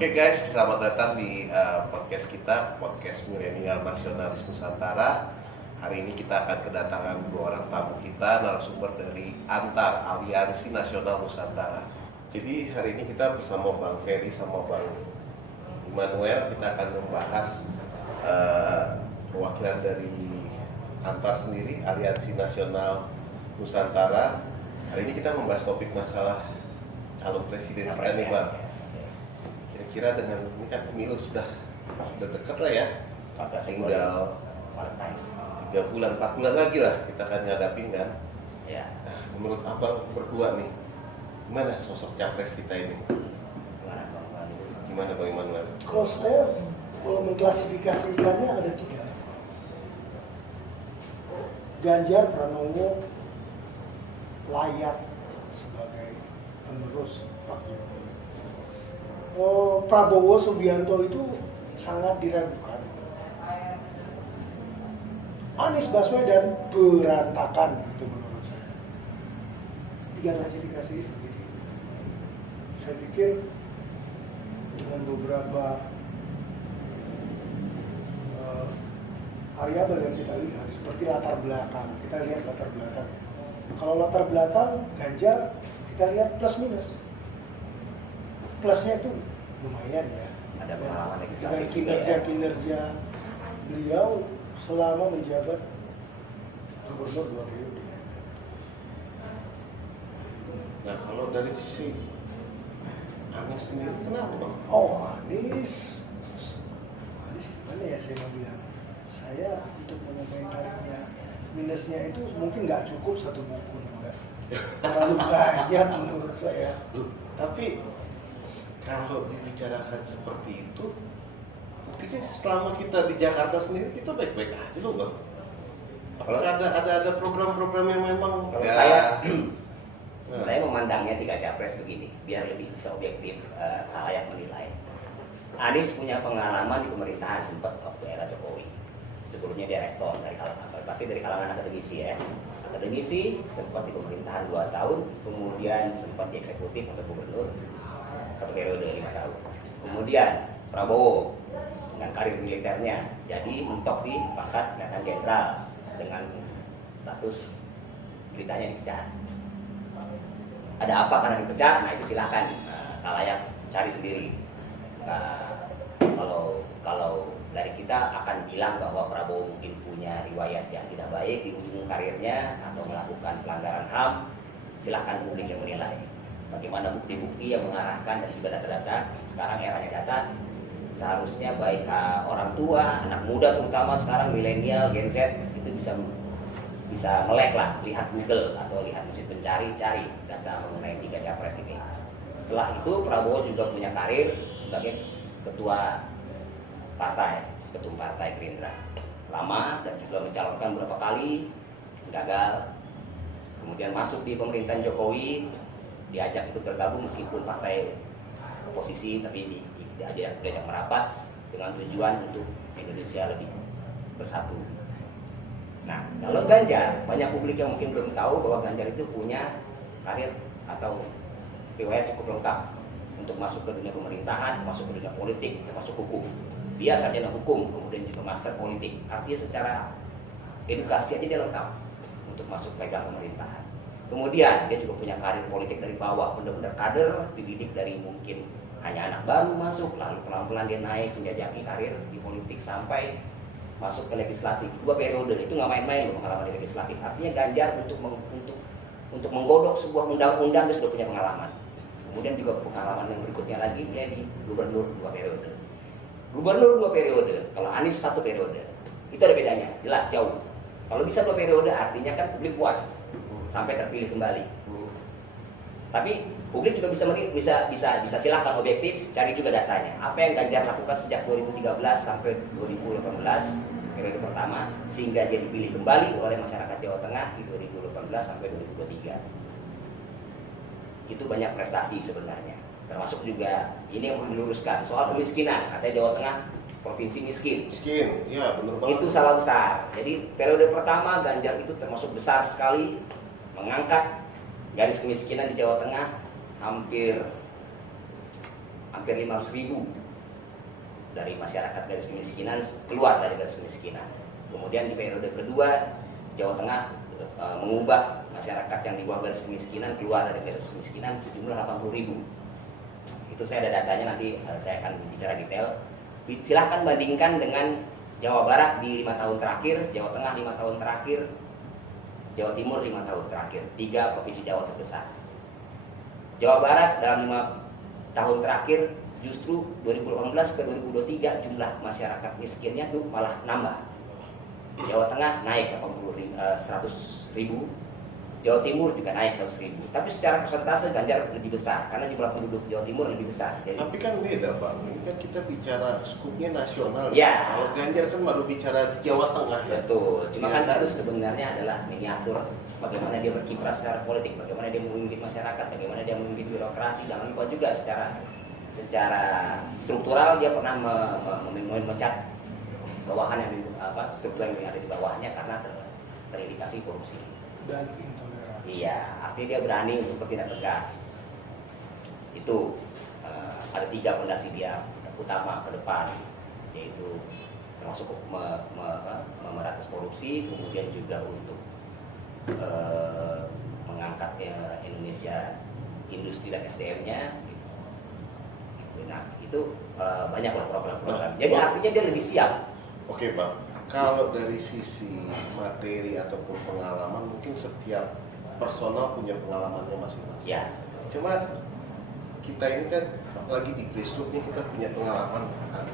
Oke guys, selamat datang di podcast kita, podcast Milenial Nasionalis Nusantara. Hari ini kita akan kedatangan dua orang tamu kita, narasumber dari Antar, Aliansi Nasional Nusantara. Jadi hari ini kita bersama Bang Ferry sama Bang Immanuel, kita akan membahas perwakilan dari Antar sendiri, Aliansi Nasional Nusantara. Hari ini kita membahas topik masalah calon presiden kita nih Bang. Kira-kira dengan ini kan pemilu sudah dekat lah ya, tinggal 3 bulan, 4 bulan lagi lah kita akan ngadapin kan. Ya. Nah, menurut abang berdua nih, gimana sosok capres kita ini? Gimana Bang Immanuel? Kalau saya mengklasifikasikannya ada 3. Ganjar Pranowo layak sebagai penerus Pak Jokowi. Prabowo Subianto itu sangat diragukan. Anies Baswedan berantakan, itu menurut saya. 3 klasifikasi itu. Saya pikir dengan beberapa variabel yang kita lihat, seperti latar belakang, kita lihat latar belakang. Kalau latar belakang Ganjar, kita lihat plus minus. Plusnya itu lumayan ya. Ada pengalaman dengan legislatif kinerja beliau selama menjabat gubernur 2 periode. Nah kalau dari sisi Anies sendiri kenapa Bang? Oh Anies gimana ya saya mau bilang? Saya untuk mengomentarinya minusnya itu mungkin nggak cukup 1 buku juga. Terlalu banyak menurut saya. Loh, tapi kalau dibicarakan seperti itu, buktinya selama kita di Jakarta sendiri kita baik-baik aja loh Bang. Apakah ada program-program yang memang Kalau saya memandangnya 3 capres begini, biar lebih bisa objektif halayak menilai. Anies punya pengalaman di pemerintahan sempat waktu era Jokowi. Sebelumnya dia rektor dari kalangan akademisi ya. Akademisi sempat di pemerintahan 2 tahun, kemudian sempat di eksekutif atau gubernur 1 periode 5 tahun. Kemudian Prabowo dengan karir militernya jadi mentok di pangkat letnan jenderal dengan status beritanya dipecat. Ada apa karena dipecat? Nah itu silakan halayak cari sendiri. Kalau dari kita akan bilang bahwa Prabowo mungkin punya riwayat yang tidak baik di ujung karirnya atau melakukan pelanggaran HAM, silakan publik yang menilai. Bagaimana bukti-bukti yang mengarahkan dan juga data-data. Sekarang eranya data, seharusnya baik orang tua, anak muda terutama sekarang milenial, Gen Z itu bisa melek lah, lihat Google atau lihat mesin pencari, cari data mengenai 3 capres ini. Setelah itu Prabowo juga punya karir sebagai ketua partai, ketum partai Gerindra lama dan juga mencalonkan beberapa kali, gagal. Kemudian masuk di pemerintahan Jokowi, diajak untuk bergabung meskipun partai oposisi, tapi diajak merapat dengan tujuan untuk Indonesia lebih bersatu. Nah, kalau Ganjar, banyak publik yang mungkin belum tahu bahwa Ganjar itu punya karir atau riwayat cukup lengkap untuk masuk ke dunia pemerintahan, masuk ke dunia politik, termasuk hukum. Dia sarjana hukum, kemudian juga master politik. Artinya secara edukasi aja dia lengkap untuk masuk pegang pemerintahan. Kemudian dia juga punya karir politik dari bawah, benar-benar kader, dididik dari mungkin hanya anak baru masuk, lalu pelan-pelan dia naik menjajaki karir di politik sampai masuk ke legislatif 2 periode. Itu nggak main-main loh pengalaman di legislatif. Artinya Ganjar untuk menggodok sebuah undang-undang dia sudah punya pengalaman. Kemudian juga pengalaman yang berikutnya lagi dia di gubernur 2 periode. Gubernur 2 periode, kalau Anies 1 periode. Itu ada bedanya, jelas jauh. Kalau bisa 2 periode artinya kan publik puas sampai terpilih kembali. Tapi publik juga bisa silakan objektif, cari juga datanya. Apa yang Ganjar lakukan sejak 2013 sampai 2018 periode pertama sehingga dia dipilih kembali oleh masyarakat Jawa Tengah di 2018 sampai 2023. Itu banyak prestasi sebenarnya. Termasuk juga ini yang perlu diluruskan soal kemiskinan. Katanya Jawa Tengah provinsi miskin. Iya benar banget. Itu salah besar. Jadi periode pertama Ganjar itu termasuk besar sekali mengangkat garis kemiskinan di Jawa Tengah hampir hampir 500.000 dari masyarakat garis kemiskinan keluar dari garis kemiskinan. Kemudian di periode kedua Jawa Tengah mengubah masyarakat yang di bawah garis kemiskinan keluar dari garis kemiskinan sejumlah 80.000. Itu saya ada datanya, nanti saya akan bicara detail. Silahkan bandingkan dengan Jawa Barat di 5 tahun terakhir, Jawa Tengah 5 tahun terakhir, Jawa Timur 5 tahun terakhir, 3 provinsi Jawa terbesar. Jawa Barat dalam 5 tahun terakhir justru 2018 ke 2023 jumlah masyarakat miskinnya tuh malah nambah. Jawa Tengah naik 100.000, Jawa Timur juga naik 100.000. Tapi secara persentase Ganjar lebih besar karena jumlah penduduk Jawa Timur lebih besar. Jadi, tapi kan beda Bang, ini kan kita bicara skupnya nasional. Ya. Kalau Ganjar kan baru bicara di Jawa Tengah ya. betul. Cuma Ya, kan kan? itu sebenarnya adalah miniatur bagaimana dia berkiprah secara politik, bagaimana dia memimpin masyarakat, bagaimana dia memimpin birokrasi. Jangan lupa juga secara struktural dia pernah memecat bawahan yang struktur yang ada di bawahnya karena terindikasi korupsi dan intoleransi. Iya, artinya dia berani untuk bertindak tegas. Itu ada 3 fondasi dia utama ke depan, yaitu termasuk memberantas korupsi, kemudian juga untuk mengangkat Indonesia industri dan SDM-nya. Nah, itu banyaklah program-program. Jadi artinya dia lebih siap. Oke Bang, kalau dari sisi materi ataupun pengalaman mungkin setiap personal punya pengalamannya masing-masing. Ya. Cuma kita ini kan apalagi di grassroots nih kita punya pengalaman kan.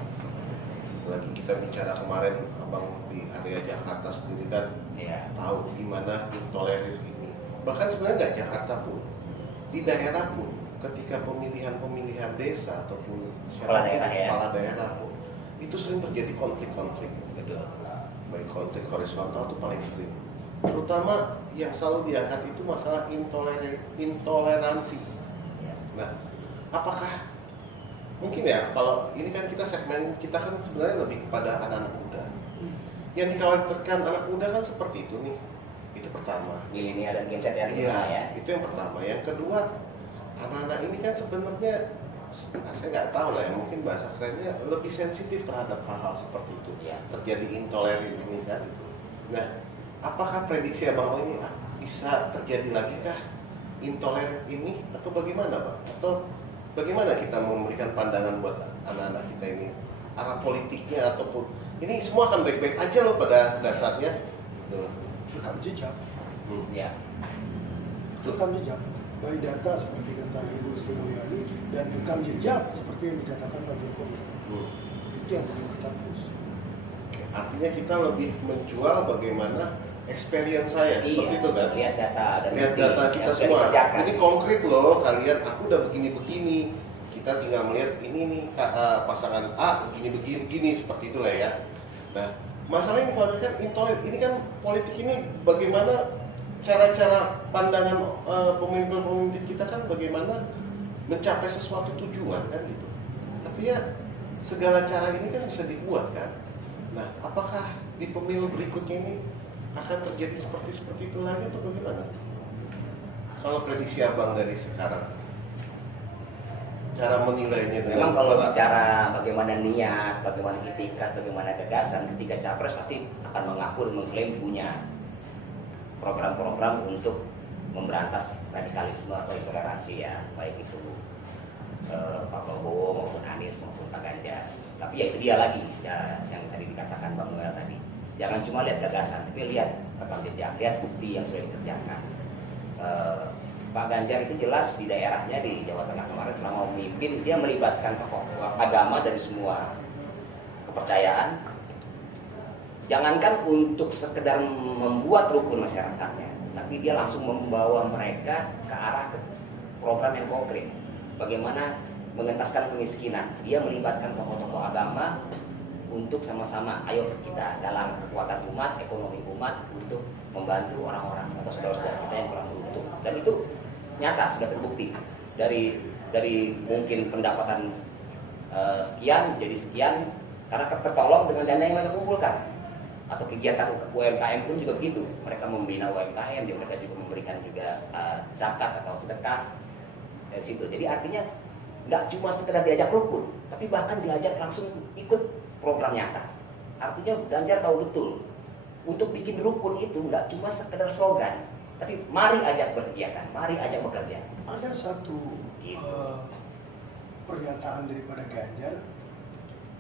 Lagi kita bicara kemarin Abang di area Jakarta sendiri kan Ya. tahu gimana intolerir ini. Bahkan sebenarnya nggak Jakarta pun, di daerah pun ketika pemilihan desa ataupun Kepala daerah ya. kepala daerah pun itu sering terjadi konflik-konflik. Betul. Baik konflik horizontal itu paling sering. Terutama yang selalu diangkat itu masalah intoleransi. Ya. Nah, apakah mungkin ya kalau ini kan segmen kita kan sebenarnya lebih kepada anak-anak muda. Yang dikhawatirkan anak muda kan seperti itu nih. Itu pertama. Milenial dan Gen Z yang Iya, ya. itu yang pertama. Yang kedua, anak-anak ini kan sebenarnya saya nggak tahu lah ya, mungkin bahasa kerennya lebih sensitif terhadap hal-hal seperti itu. Ya. Terjadi intolerir ini kan. Nah, apakah prediksi Abang ini bisa terjadi lagi kah intolerir ini atau bagaimana Bang? Atau bagaimana kita memberikan pandangan buat anak-anak kita ini arah politiknya ataupun ini semua akan baik-baik aja loh pada dasarnya. Tuh. Rekam jejak, Ya. rekam jejak. Baik data seperti kata Ibu Sri Mulyani dan rekam jejak seperti yang dikatakan Pak Jokowi. Itu yang perlu kita push. Oke, artinya kita lebih menjual bagaimana experience saya seperti itu kan? Lihat data dan Lihat bukti data yang kita sudah semua. dikerjakan. Ini konkret loh, kalian. Aku udah begini-begini. Kita tinggal melihat ini nih pasangan A begini-begini seperti itulah ya. Nah, masalah yang kan intoleran ini kan politik ini bagaimana cara-cara pandangan pemimpin-pemimpin kita kan bagaimana mencapai sesuatu tujuan kan gitu. Artinya segala cara ini kan bisa dibuat kan. Nah, apakah di pemilu berikutnya ini akan terjadi seperti itu lagi atau bagaimana? Kalau prediksi Abang dari sekarang, cara menilainya dengan Memang kalau bicara bagaimana niat, bagaimana itikat, bagaimana gagasan, ketika capres pasti akan mengaku dan mengklaim punya program-program untuk memberantas radikalisme atau intoleransi ya, baik itu Pak Prabowo maupun Anies maupun Pak Ganjar. Tapi ya itu dia lagi ya, yang tadi dikatakan Bang Noel tadi. Jangan cuma lihat gagasan, tapi lihat rekam jejak, lihat bukti yang sudah dikerjakan. Pak Ganjar itu jelas di daerahnya di Jawa Tengah kemarin selama memimpin dia melibatkan tokoh agama dari semua kepercayaan. Jangankan untuk sekedar membuat rukun masyarakatnya, tapi dia langsung membawa mereka ke arah program yang konkret. Bagaimana mengentaskan kemiskinan. Dia melibatkan tokoh-tokoh agama untuk sama-sama ayo kita dalam kekuatan umat, ekonomi umat untuk membantu orang-orang atau saudara-saudara kita yang kurang beruntung. Dan itu nyata sudah terbukti dari mungkin pendapatan sekian jadi sekian karena tertolong dengan dana yang mereka kumpulkan. Atau kegiatan UMKM pun juga begitu, mereka membina UMKM, mereka juga memberikan juga zakat atau sedekah dari situ. Jadi artinya nggak cuma sekedar diajak rukun, tapi bahkan diajak langsung ikut program nyata. Artinya Ganjar tahu betul, untuk bikin rukun itu nggak cuma sekedar slogan, tapi mari ajak berkegiatan, mari ajak bekerja. Ada satu pernyataan daripada Ganjar,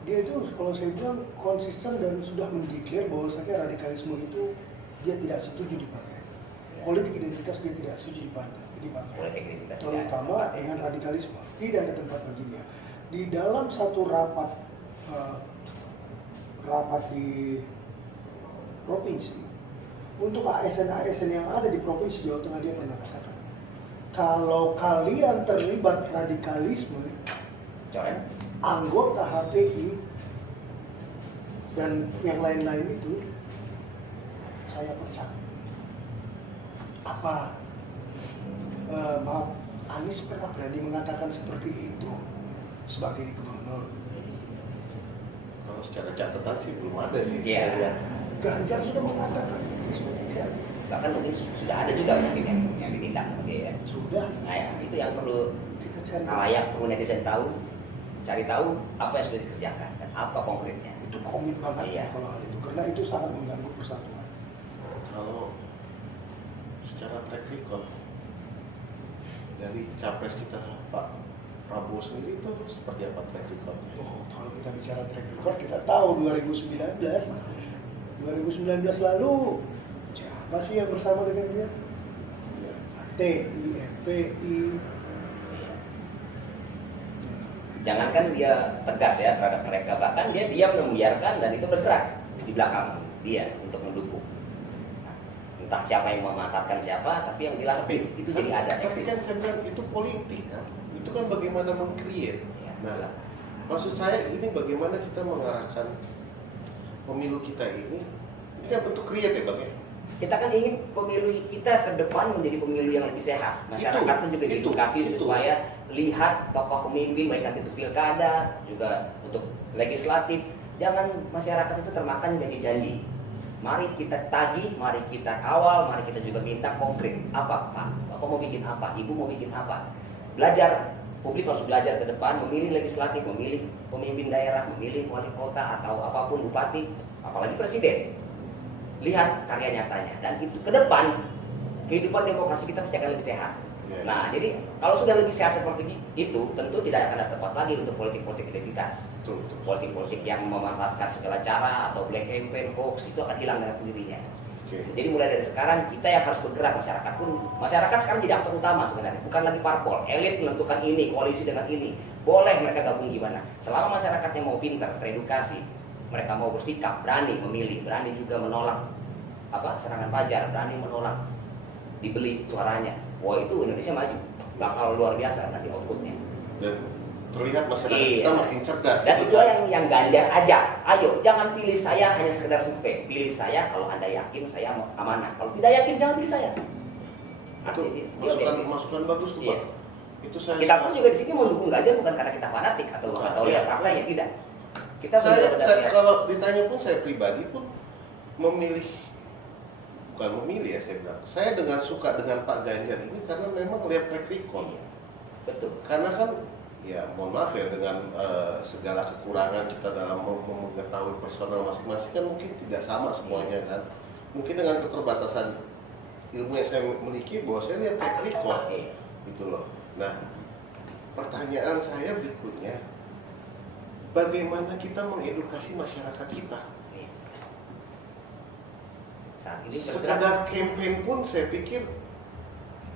dia itu kalau saya bilang konsisten dan sudah mendeklar bahwasanya radikalisme itu dia tidak setuju dipakai. Politik identitas dia tidak setuju dipakai. Politik identitas Terutama dengan radikalisme, tidak ada tempat bagi dia. Di dalam satu rapat di provinsi, untuk ASN yang ada di provinsi Jawa Tengah dia pernah katakan, kalau kalian terlibat radikalisme, anggota HTI dan yang lain-lain itu, saya pecat. Apa maaf, Anies pernah berani mengatakan seperti itu sebagai gubernur? Kalau secara catatan sih belum ada sih. Iya. Ganjar sudah mengatakan itu sebenarnya. Bahkan mungkin sudah ada juga mungkin yang ditindak seperti ya. Sudah. Nah ya, itu yang perlu Kita cari. layak, perlu netizen tahu, cari tahu apa yang sudah dikerjakan dan apa konkretnya. Itu komit banget Iya. kalau hal itu, karena itu sangat mengganggu persatuan. Kalau secara track record dari capres kita Pak Prabowo sendiri itu seperti apa track recordnya? Oh, kalau kita bicara track record, kita tahu 2019 lalu siapa sih yang bersama dengan dia? Ya. HTI, FPI. Jangankan dia tegas ya terhadap mereka, bahkan dia diam membiarkan dan itu bergerak di belakang dia untuk mendukung. Entah siapa yang memanfaatkan siapa, tapi yang jelas itu jadi ada. Tapi kan saya bilang itu politik kan, itu kan bagaimana meng-create. Ya, Nah, maksud saya ini bagaimana kita mengarahkan pemilu kita ini kan bentuk create ya Bang ya? kita kan ingin pemilu kita ke depan menjadi pemilu yang lebih sehat. Masyarakat pun juga diedukasi supaya lihat tokoh pemimpin, baik nanti itu pilkada, juga untuk legislatif. Jangan masyarakat itu termakan janji-janji. Mari kita tagih, mari kita kawal, mari kita juga minta konkret. Apa Pak? Bapak mau bikin apa? Ibu mau bikin apa? Belajar, publik harus belajar ke depan, memilih legislatif, memilih pemimpin daerah, memilih wali kota atau apapun, bupati, apalagi presiden. Lihat karya nyatanya, dan itu ke depan kehidupan demokrasi kita pasti akan lebih sehat. Ya. Nah, jadi kalau sudah lebih sehat seperti itu, tentu tidak akan ada tempat lagi untuk politik-politik identitas. Betul, betul. Politik-politik yang memanfaatkan segala cara atau black campaign, hoax itu akan hilang dengan sendirinya. Oke. Jadi mulai dari sekarang kita yang harus bergerak, masyarakat sekarang jadi aktor utama sebenarnya, bukan lagi parpol, elit menentukan ini, koalisi dengan ini. Boleh mereka gabung gimana? Selama masyarakatnya mau pintar, teredukasi, mereka mau bersikap, berani memilih, berani juga menolak serangan fajar, berani menolak dibeli suaranya. Wah, itu Indonesia maju, bakal luar biasa nanti outputnya. Dan terlihat masyarakat Iya. kita makin cerdas. Dan gitu itu kan? yang Ganjar ajak. Ayo, jangan pilih saya hanya sekedar survei. Pilih saya kalau Anda yakin saya amanah. Kalau tidak yakin jangan pilih saya. Itu Artinya, masukan bagus tuh Iya. Pak. Itu saya kita pun juga di sini mendukung Ganjar bukan karena kita fanatik atau lihat partainya, tidak. Kita saya benar-benar kalau ditanya pun saya pribadi pun bukan memilih ya saya bilang. Saya dengan suka dengan Pak Ganjar ini karena memang lihat track record. betul. Karena kan ya mohon maaf ya dengan segala kekurangan kita dalam mengetahui personal masing-masing kan mungkin tidak sama semuanya kan. Mungkin dengan keterbatasan ilmu yang saya miliki bahwa saya lihat track record gitu loh. Nah, pertanyaan saya berikutnya, bagaimana kita mengedukasi masyarakat kita? Saat ini Sekedar campaign pun saya pikir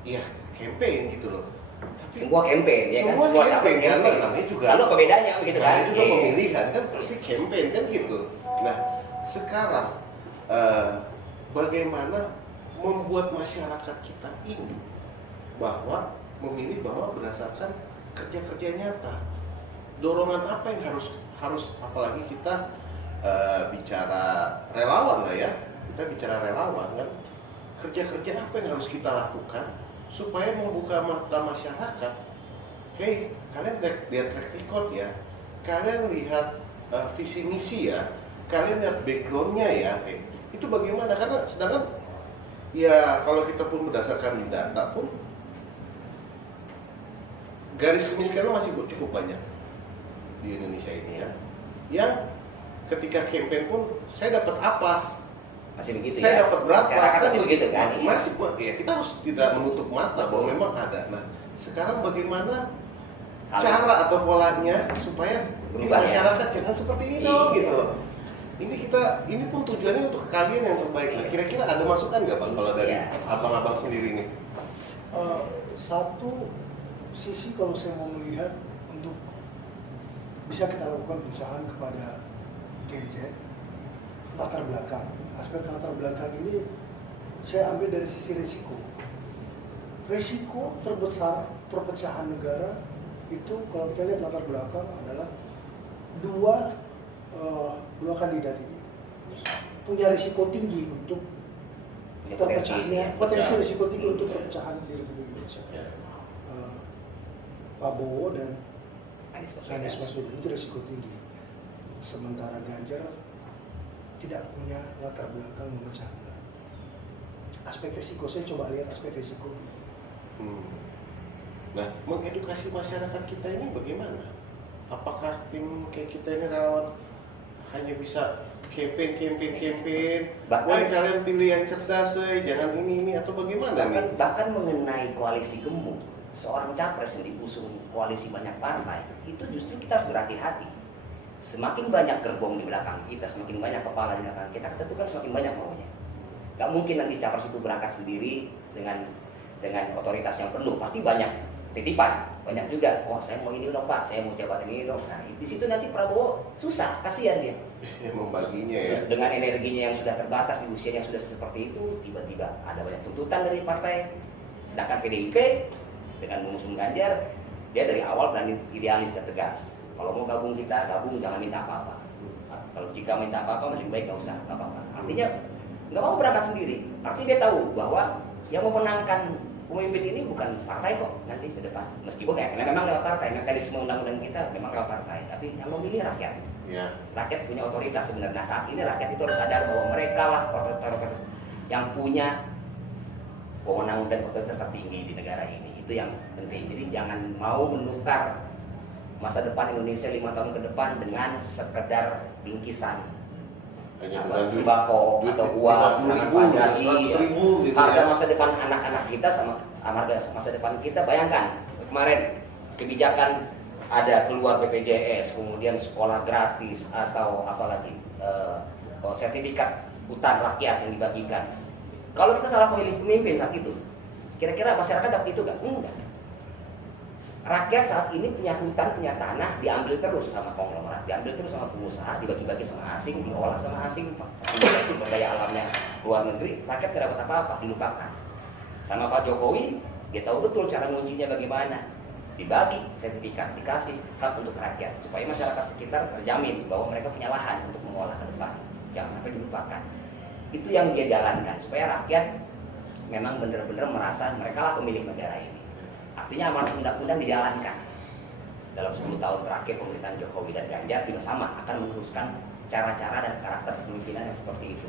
ya campaign gitu loh. Tapi semua campaign ya kan, semua semua campaign capres kan campaign. namanya juga. Lalu apa bedanya begitu kan? Namanya juga Iya. pemilihan kan pasti campaign kan gitu. Nah, sekarang bagaimana membuat masyarakat kita ini bahwa memilih bahwa berdasarkan kerja-kerja nyata. Dorongan apa yang harus apalagi kita bicara relawan lah ya. Kita bicara relawan kan. Kerja-kerja apa yang harus kita lakukan supaya membuka mata masyarakat. Oke, kalian lihat track record ya. Kalian lihat visi misi ya. Kalian lihat backgroundnya ya. Itu bagaimana? Karena sedangkan ya kalau kita pun berdasarkan data pun garis kemiskinan masih cukup banyak di Indonesia ini ya. Yang ketika campaign pun saya dapat apa? Masih begitu Saya ya. dapat berapa? Masyarakat masih begitu kan? Iya. Masih ya, kita harus tidak menutup mata bahwa memang ada. Nah, sekarang bagaimana cara atau polanya supaya Berubah, ya? masyarakat jangan seperti ini Iya. dong gitu loh. Ini pun tujuannya untuk kalian yang terbaik. Nah, kira-kira ada masukan nggak bang kalau dari Iya. abang-abang sendiri nih? Satu sisi kalau saya mau melihat untuk bisa kita lakukan pencerahan kepada Gen Z, latar belakang. Aspek latar belakang ini saya ambil dari sisi risiko. Risiko terbesar perpecahan negara itu kalau kita lihat latar belakang adalah dua kandidat ini punya risiko tinggi untuk terpecahnya, potensi risiko tinggi untuk perpecahan di Republik Indonesia. Prabowo dan Anies Baswedan itu risiko tinggi. Sementara Ganjar tidak punya latar belakang memecah belah. Aspek risiko, saya coba lihat aspek risiko. Nah, mengedukasi masyarakat kita ini bagaimana? Apakah tim kayak kita ini relawan hanya bisa campaign, Bahkan- kalian pilih yang cerdas, jangan ini atau bagaimana nih? Bahkan mengenai koalisi gemuk, seorang capres yang diusung koalisi banyak partai, itu justru kita harus berhati-hati. Semakin banyak gerbong di belakang kita, semakin banyak kepala di belakang kita tentu kan semakin banyak maunya. Gak mungkin nanti capres itu berangkat sendiri dengan otoritas yang penuh, pasti banyak titipan, banyak juga. Wah, saya mau ini dong Pak, saya mau jabatan ini dong. Nah, di situ nanti Prabowo susah, kasihan dia. Membaginya ya. Dengan energinya yang sudah terbatas, di usia yang sudah seperti itu, tiba-tiba ada banyak tuntutan dari partai. Sedangkan PDIP dengan mengusung Ganjar, dia dari awal berani idealis dan tegas. Kalau mau gabung kita, gabung, jangan minta apa-apa. Kalau jika minta apa-apa, lebih baik nggak usah, nggak apa-apa. Artinya nggak mau berangkat sendiri. Artinya dia tahu bahwa yang memenangkan pemimpin ini bukan partai kok nanti ke depan. Meskipun ya memang lewat partai, mekanisme undang-undang kita memang lewat partai, tapi yang memilih rakyat. Ya. Rakyat punya otoritas sebenarnya. Nah, saat ini rakyat itu harus sadar bahwa mereka lah otoritas yang punya wewenang dan otoritas tertinggi di negara ini. Itu yang penting. Jadi jangan mau menukar masa depan Indonesia 5 tahun ke depan dengan sekedar bingkisan Hanya apa, dengan sembako duit atau uang 50.000, serangan pajak. 100.000 gitu Harga ya. masa depan anak-anak kita sama harga masa depan kita, bayangkan kemarin kebijakan ada keluar BPJS, kemudian sekolah gratis atau apalagi sertifikat hutan rakyat yang dibagikan. Kalau kita salah memilih pemimpin saat itu, kira-kira masyarakat dapat itu nggak? Enggak. Rakyat saat ini punya hutan, punya tanah, diambil terus sama konglomerat, diambil terus sama pengusaha, dibagi-bagi sama asing, diolah sama asing, sehingga sumber daya alamnya luar negeri, rakyat tidak dapat apa-apa, dilupakan. Sama Pak Jokowi, dia tahu betul cara nguncinya bagaimana. Dibagi sertifikat, dikasih hak untuk rakyat, supaya masyarakat sekitar terjamin bahwa mereka punya lahan untuk mengolah ke depan. Jangan sampai dilupakan. Itu yang dia jalankan, supaya rakyat memang benar-benar merasa mereka lah pemilik negara ini. Artinya amanat undang-undang dijalankan. Dalam 10 tahun terakhir pemerintahan Jokowi dan Ganjar juga sama, akan meneruskan cara-cara dan karakter kepemimpinan yang seperti itu.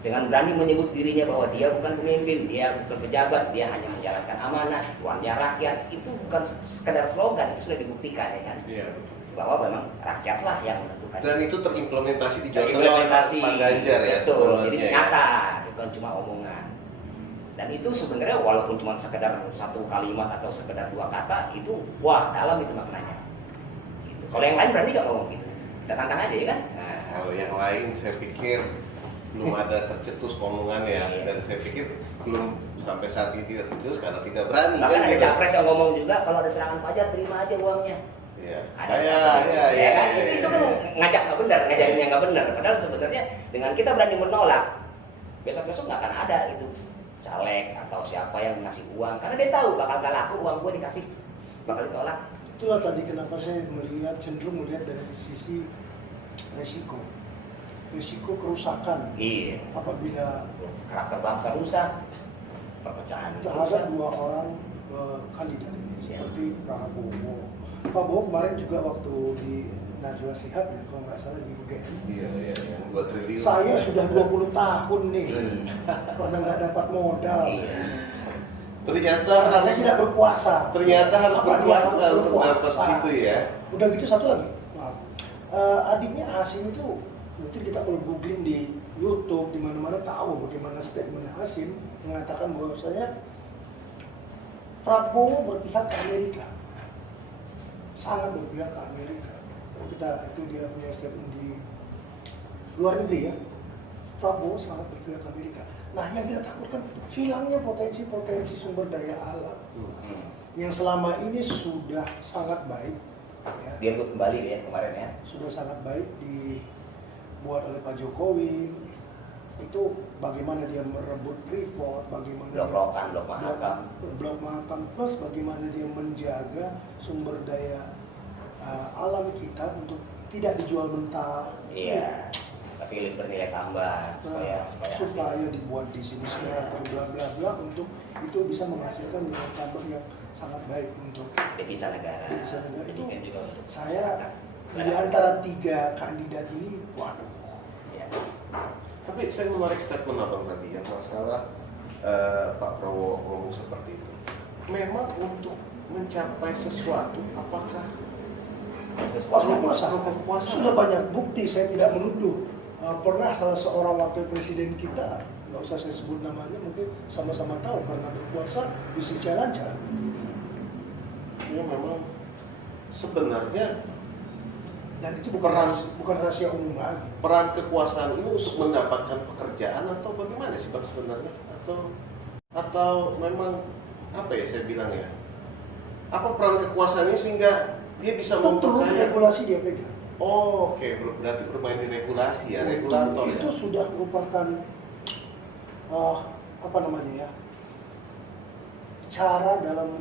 Dengan berani menyebut dirinya bahwa dia bukan pemimpin, dia bukan pejabat, dia hanya menjalankan amanat, tuannya rakyat. Itu bukan sekedar slogan, itu sudah dibuktikan ya kan. Iya. Bahwa memang rakyatlah yang menentukan. Dan itu terimplementasi di Jawa Tengah Implementasi, Pak Ganjar ya. betul. Jadi sebenarnya ya. nyata, bukan cuma omongan. Dan itu sebenarnya walaupun cuma sekedar satu kalimat atau sekedar 2 kata, itu wah dalam itu maknanya. Gitu. Kalau yang lain berani nggak ngomong gitu? Kita tantang aja ya kan? Nah, Kalau yang lain saya pikir belum ada tercetus omongan ya, Iya. dan saya pikir belum sampai saat ini tidak tercetus karena tidak berani. bahkan ada gitu. capres yang ngomong juga kalau ada serangan pajak terima aja uangnya. Iya. Ada Ya, serangan, ya, ya kan? ya, Itu kan ngajak nggak benar, ngajarin yang nggak benar. Padahal sebenarnya dengan kita berani menolak, besok-besok nggak akan ada itu caleg atau siapa yang ngasih uang, karena dia tahu bakal gak laku uang gue dikasih, bakal ditolak. Itulah tadi kenapa saya cenderung melihat dari sisi resiko kerusakan Iya. apabila Karakter bangsa rusak, perpecahan terhadap rusak. 2 orang kandidat ini Iya. seperti Prabowo kemarin juga waktu di Najwa Shihab ya kalau nggak salah di UGM. Iya, iya, yang 2 triliun. Saya sudah 20 tahun nih Hmm. pernah nggak dapat modal. Iya. Ternyata Karena saya tidak berkuasa. Ternyata harus Apa dia berkuasa harus untuk dapat berkuasa. itu ya. Udah gitu satu lagi, maaf. Adiknya Hasim itu mungkin kita kalau googling di YouTube di mana-mana tahu bagaimana statement Hasim mengatakan bahwasanya Prabowo berpihak ke Amerika, sangat berpihak ke Amerika. Kita itu dia punya statement di luar negeri ya. Prabowo sangat berpihak ke Amerika. Nah, yang kita takutkan hilangnya potensi-potensi sumber daya alam yang selama ini sudah sangat baik. Ya, Dirgut kembali ya kemarin ya. sudah sangat baik dibuat oleh Pak Jokowi. Itu bagaimana dia merebut Freeport, bagaimana Blok Mahakam. Blok Mahakam, plus bagaimana dia menjaga sumber daya alam kita untuk tidak dijual mentah. Iya. Tapi bernilai tambah supaya Supaya dibuat di sini smelter bla bla bla untuk itu bisa menghasilkan nilai tambah yang sangat baik untuk devisa negara. Devisa negara. Itu Demikian juga untuk saya masyarakat. di antara tiga kandidat ini, waduh, Ya. Tapi saya menarik statement abang tadi yang masalah Pak Prabowo ngomong seperti itu. Memang untuk mencapai sesuatu, apakah pas sudah banyak bukti. Saya tidak menuduh. Pernah salah seorang wakil presiden kita, nggak usah saya sebut namanya, mungkin sama-sama tahu karena berkuasa bisa lancar. ya memang sebenarnya Dan itu Peran. bukan rahasia umum lagi. peran kekuasaan ini untuk mendapatkan pekerjaan atau bagaimana sih Bang sebenarnya? Atau memang apa ya saya bilang ya? Apa peran kekuasaan ini sehingga dia bisa Tentu memperkaya? regulasi dia pegang. Oh, oke, berarti bermain di regulasi ya, regulator itu ya. sudah merupakan apa namanya ya, cara dalam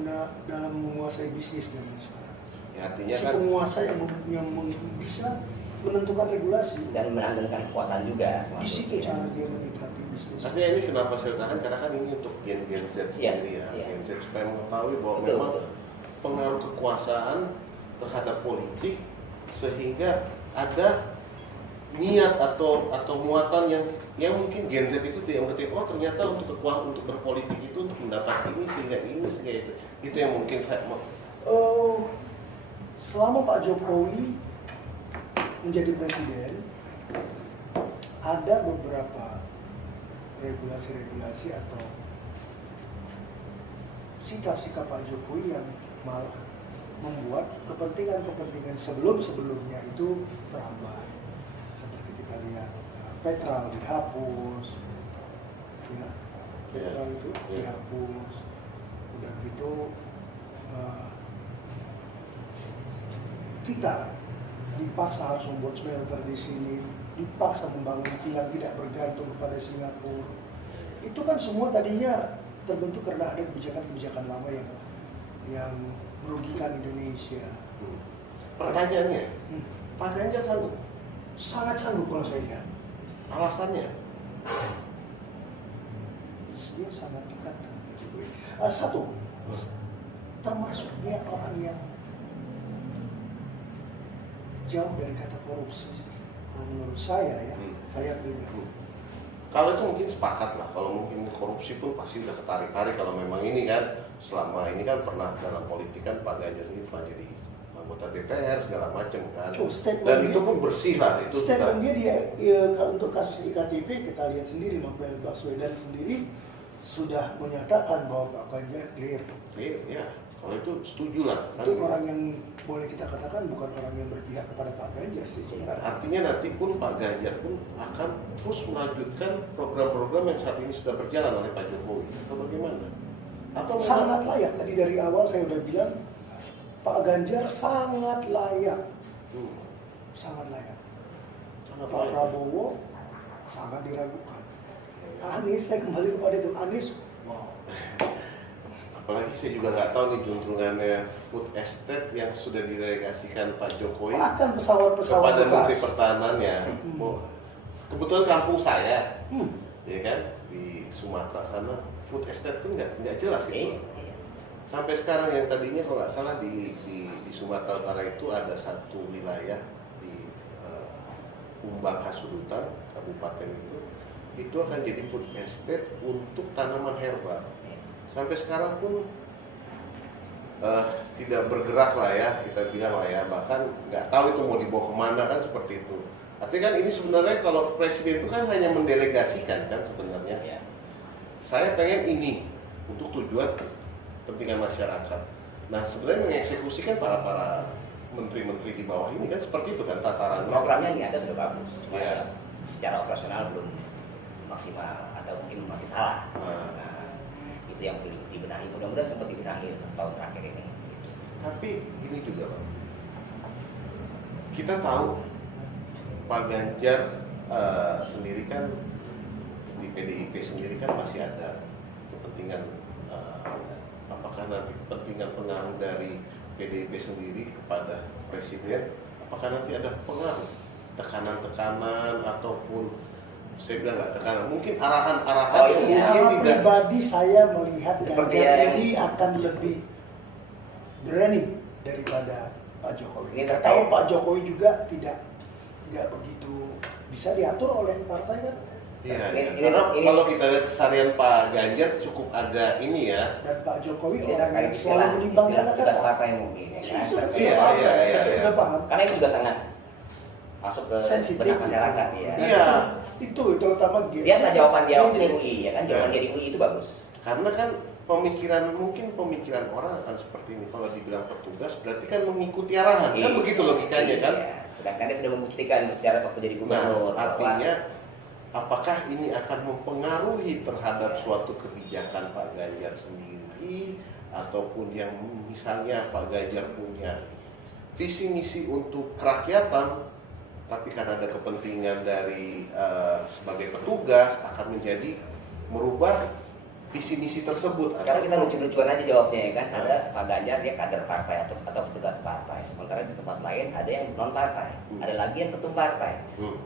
menguasai bisnis zaman sekarang. Ya, artinya Si kan penguasa yang bisa menentukan regulasi. Dan menanggungkan kekuasaan juga. Di situ cara dia menyikapi bisnis. artinya ini kenapa saya katakan karena kan ini untuk Gen Z sendiri ya, Iya. Gen Z supaya mengetahui bahwa Betul, memang betul. pengaruh kekuasaan terhadap politik sehingga ada niat atau muatan yang mungkin Gen Z itu tidak mengerti, oh ternyata untuk berpolitik itu untuk mendapat ini sehingga itu yang mungkin saya mau. Selama Pak Jokowi menjadi presiden, ada beberapa regulasi-regulasi atau sikap-sikap Pak Jokowi yang malah membuat kepentingan-kepentingan sebelumnya itu terhambat. Seperti kita lihat Petral dihapus, ya, Petral itu dihapus. Udah gitu kita dipaksa harus membuat smelter di sini, dipaksa membangun kilang tidak bergantung kepada Singapura. Itu kan semua tadinya terbentuk karena ada kebijakan-kebijakan lama yang merugikan Indonesia. Pertanyaannya, Pak Ganjar sanggup? Sangat sanggup kalau saya lihat. Alasannya? Dia sangat dekat dengan Pak Jokowi. Satu, termasuk dia orang yang jauh dari kata korupsi. Kalau menurut saya ya, saya pribadi. Kalau itu mungkin sepakat lah, kalau mungkin korupsi pun pasti udah ketarik-tarik kalau memang ini kan selama ini kan pernah dalam politik kan Pak Ganjar ini pernah jadi anggota DPR segala macam kan. Dan itu pun bersih lah itu. Statement dia untuk kasus IKTP kita lihat sendiri, Novel Baswedan sendiri sudah menyatakan bahwa Pak Ganjar clear. Clear ya. Kalau itu setuju lah. Itu orang yang boleh kita katakan bukan orang yang berpihak kepada Pak Ganjar sih sebenarnya. Artinya nanti pun Pak Ganjar pun akan terus melanjutkan program-program yang saat ini sudah berjalan oleh Pak Jokowi atau bagaimana? Atau Sangat layak. Tadi dari awal saya udah bilang Pak Ganjar sangat layak. Sangat layak. Pak Prabowo sangat diragukan. Anies, saya kembali kepada itu. Anies, wow. Apalagi saya juga nggak tahu nih juntrungannya food estate yang sudah didelegasikan Pak Jokowi Bahkan pesawat-pesawat kepada Menteri bekas. Pertahanannya. Kebetulan kampung saya, Hmm. ya kan di Sumatera sana food estate pun nggak jelas itu. Iya. Sampai sekarang yang tadinya kalau nggak salah di Sumatera Utara itu ada satu wilayah di Umbang Hasudutan, kabupaten itu akan jadi food estate untuk tanaman herbal. sampai sekarang pun tidak bergerak lah ya, kita bilang lah ya, bahkan nggak tahu itu mau dibawa kemana kan, seperti itu. Artinya kan ini sebenarnya kalau presiden itu kan hanya mendelegasikan kan sebenarnya. Ya. Saya pengen ini untuk tujuan kepentingan masyarakat. Nah sebenarnya mengeksekusikan para menteri-menteri di bawah ini kan seperti itu kan tatarannya. Programnya ini ada sudah bagus, cuma Iya. secara operasional belum maksimal atau mungkin masih salah. Nah. Itu yang perlu dibenahi, mudah-mudahan sempat dibenahi setahun terakhir ini. Tapi ini juga Pak, kita tahu Pak Ganjar sendiri kan di PDIP sendiri kan masih ada kepentingan, apakah nanti kepentingan pengaruh dari PDIP sendiri kepada presiden, apakah nanti ada pengaruh tekanan-tekanan ataupun saya bilang nggak tekanan, mungkin arahan-arahan Oh, yang iya. Secara mungkin tidak. pribadi saya melihat Seperti Ganjar yang- ini akan lebih berani daripada Pak Jokowi. Ini Kita terkait- tahu Pak Jokowi juga tidak begitu bisa diatur oleh partai kan. Iya, Ini- karena ini- kalau kita lihat keseharian Pak Ganjar cukup agak ini ya. Dan Pak Jokowi Ini orang terkait yang selalu menimbangkan istilah tugas kata. partai mungkin ya kan. Sudah Iya, paham iya, saya, iya, iya. sudah paham. Karena itu juga sangat masuk ke Sensitif. benak masyarakat ya. Iya. Itu terutama Lihatlah jawaban dia waktu di Ganjar. UI ya kan, jawaban dia di UI itu bagus. Karena kan pemikiran orang akan seperti ini. Kalau dibilang petugas berarti kan mengikuti arahan, kan begitu logikanya kan. Iya. Sedangkan dia sudah membuktikan secara waktu jadi Nah, gubernur bahwa artinya apakah ini akan mempengaruhi terhadap suatu kebijakan Pak Ganjar sendiri, ataupun yang misalnya Pak Ganjar punya visi misi untuk kerakyatan, tapi karena ada kepentingan dari sebagai petugas akan menjadi merubah visi misi tersebut. sekarang kita lucu-lucuan aja jawabnya ya kan. Ada Pak Ganjar dia kader partai atau petugas partai, sementara di tempat lain ada yang non partai, ada lagi yang ketum partai.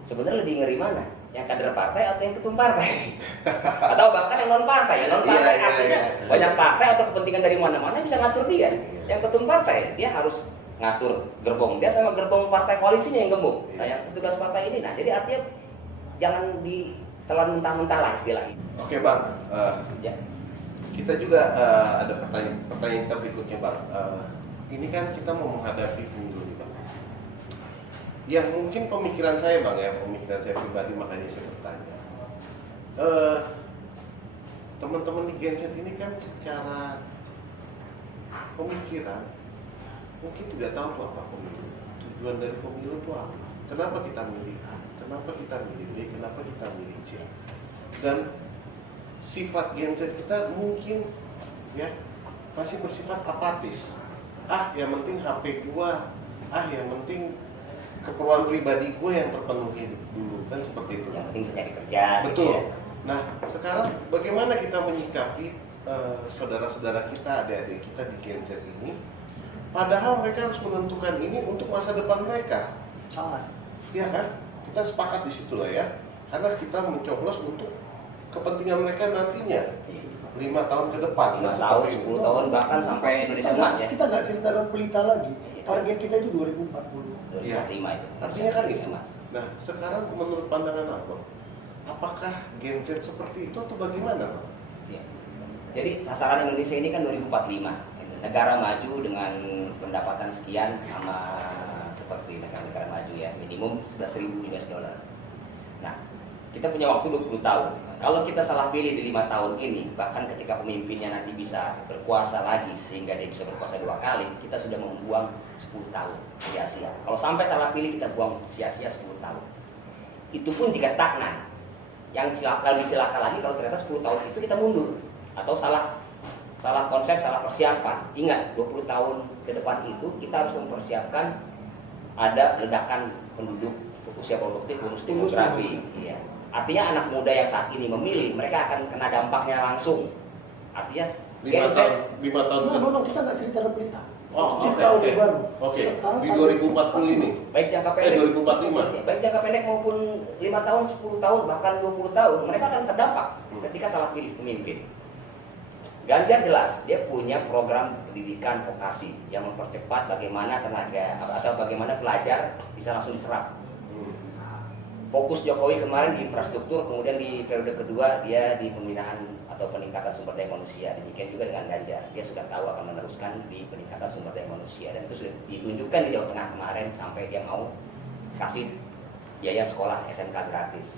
Sebenarnya lebih ngeri mana? Yang kader partai atau yang ketum partai? Atau bahkan yang non partai? Yang non partai Iya, artinya iya. banyak partai atau kepentingan dari mana-mana bisa ngatur dia. Yang ketum partai dia harus ngatur gerbong dia sama gerbong partai koalisinya yang gemuk. Nah yang petugas partai ini, nah jadi artinya jangan ditelan mentah-mentah lah istilahnya. Oke Bang, Ya. kita juga ada pertanyaan kita berikutnya Bang. Ini kan kita mau menghadapi pemilu nih Bang. Yang mungkin pemikiran saya Bang ya, pemikiran saya pribadi, makanya saya bertanya. Teman-teman di Gen Z ini kan secara pemikiran mungkin tidak tahu tuh apa pemilu. Tujuan dari pemilu itu apa? Kenapa kita milih A? Kenapa kita milih B? Kenapa kita milih C? Dan sifat Gen Z kita mungkin ya masih bersifat apatis. Yang penting HP gua, yang penting keperluan pribadi gue yang terpenuhi dulu, kan seperti itu. Yang penting cari kerja. Betul. Gitu ya. Nah, sekarang bagaimana kita menyikapi saudara-saudara kita, adik-adik kita di Gen Z ini? Padahal mereka harus menentukan ini untuk masa depan mereka. Sangat. Iya kan? Kita sepakat di situ lah ya. Karena kita mencoblos untuk kepentingan mereka nantinya 5 tahun ke depan. 5 kan, tahun, seperti itu. 10 tahun, bahkan sampai Indonesia emas ya. Kita nggak cerita dalam pelita lagi. Target kita itu 2040. 2045 itu. Artinya kan Indonesia itu. emas. Nah, sekarang menurut pandangan Abang, apakah Gen Z seperti itu atau bagaimana, Bang? Ya. Jadi sasaran Indonesia ini kan 2045. Negara maju dengan pendapatan sekian sama seperti negara-negara maju ya, minimum 11.000 US dollar. Nah, kita punya waktu 20 tahun. Kalau kita salah pilih di 5 tahun ini, bahkan ketika pemimpinnya nanti bisa berkuasa lagi sehingga dia bisa berkuasa 2 kali, kita sudah membuang 10 tahun sia-sia. Kalau sampai salah pilih, kita buang sia-sia 10 tahun. Itu pun jika stagnan. Yang lebih celaka lagi kalau ternyata 10 tahun itu kita mundur atau salah konsep, salah persiapan. Ingat, 20 tahun ke depan itu kita harus mempersiapkan ada ledakan penduduk usia produktif, bonus demografi. Iya. Artinya anak muda yang saat ini memilih, mereka akan kena dampaknya langsung. Artinya 5 tahun ke No, kita nggak cerita dalam pelita. Oh, Cerita oke. Orde Baru. Oke. Sekarang Di target 2040 ini. baik jangka pendek 2045. baik jangka pendek maupun 5 tahun, 10 tahun, bahkan 20 tahun, mereka akan terdampak ketika salah pilih pemimpin. Ganjar jelas, dia punya program pendidikan vokasi yang mempercepat bagaimana tenaga atau bagaimana pelajar bisa langsung diserap. Fokus Jokowi kemarin di infrastruktur, kemudian di periode kedua dia di pembinaan atau peningkatan sumber daya manusia. Demikian juga dengan Ganjar, dia sudah tahu akan meneruskan di peningkatan sumber daya manusia, dan itu sudah ditunjukkan di Jawa Tengah kemarin sampai dia mau kasih biaya sekolah SMK gratis.